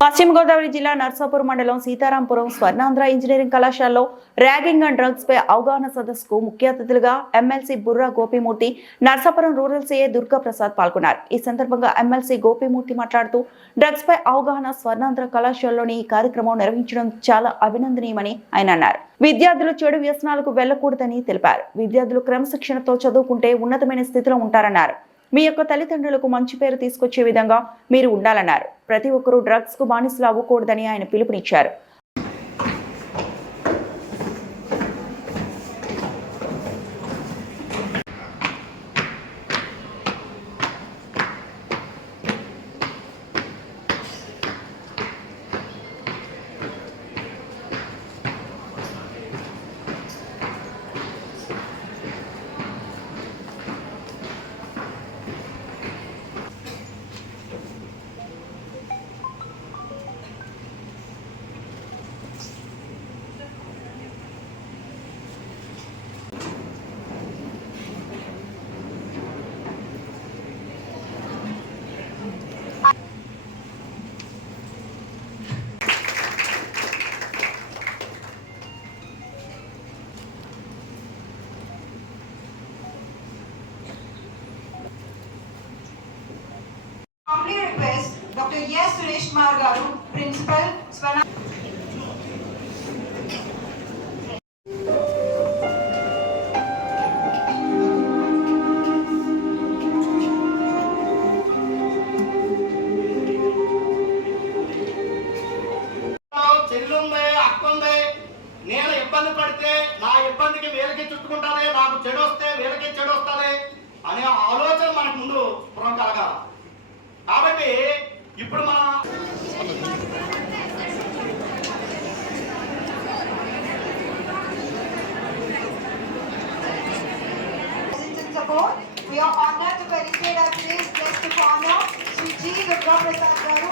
పశ్చిమ గోదావరి జిల్లా నర్సాపూర్ మండలం సీతారాంపురం స్వర్ణాంధ్ర ఇంజనీరింగ్ కళాశాలలో ర్యాగింగ్ అండ్ డ్రగ్స్ పై అవగాహన సదస్సుకు ముఖ్య అతిథులుగా MLC Burra Gopimurthy, Narsapuram rural CA Durga Prasad పాల్గొన్నారు. ఈ సందర్భంగా ఎమ్మెల్సీ గోపిమూర్తి మాట్లాడుతూ డ్రగ్స్ పై అవగాహన స్వర్ణాంధ్ర కళాశాలలోని ఈ కార్యక్రమం నిర్వహించడం చాలా అభినందనీయమని ఆయన అన్నారు. విద్యార్థులు చెడు వ్యసనాలకు వెళ్లకూడదని తెలిపారు. విద్యార్థులు క్రమశిక్షణతో చదువుకుంటే ఉన్నతమైన స్థితిలో ఉంటారన్నారు. మీ యొక్క తల్లిదండ్రులకు మంచి పేరు తీసుకొచ్చే విధంగా మీరు ఉండాలన్నారు. ప్రతి ఒక్కరూ డ్రగ్స్ కు బానిసలు అవ్వకూడదని ఆయన పిలుపునిచ్చారు. Request Dr. S. Suresh Kumar Garu, Principal, Swana. నేను ఇబ్బంది పడితే నా ఇబ్బందికి వీళ్ళకి చుట్టుకుంటానే, నాకు చెడు వస్తే వీళ్ళకి చెడు వస్తుంది అనే ఆలోచన మనకు ముందు పురం కలగాలి. కాబట్టి ఇప్పుడు మనం We are honored to felicitate our today's guest of honor, Sri G. Durga Prasad Garu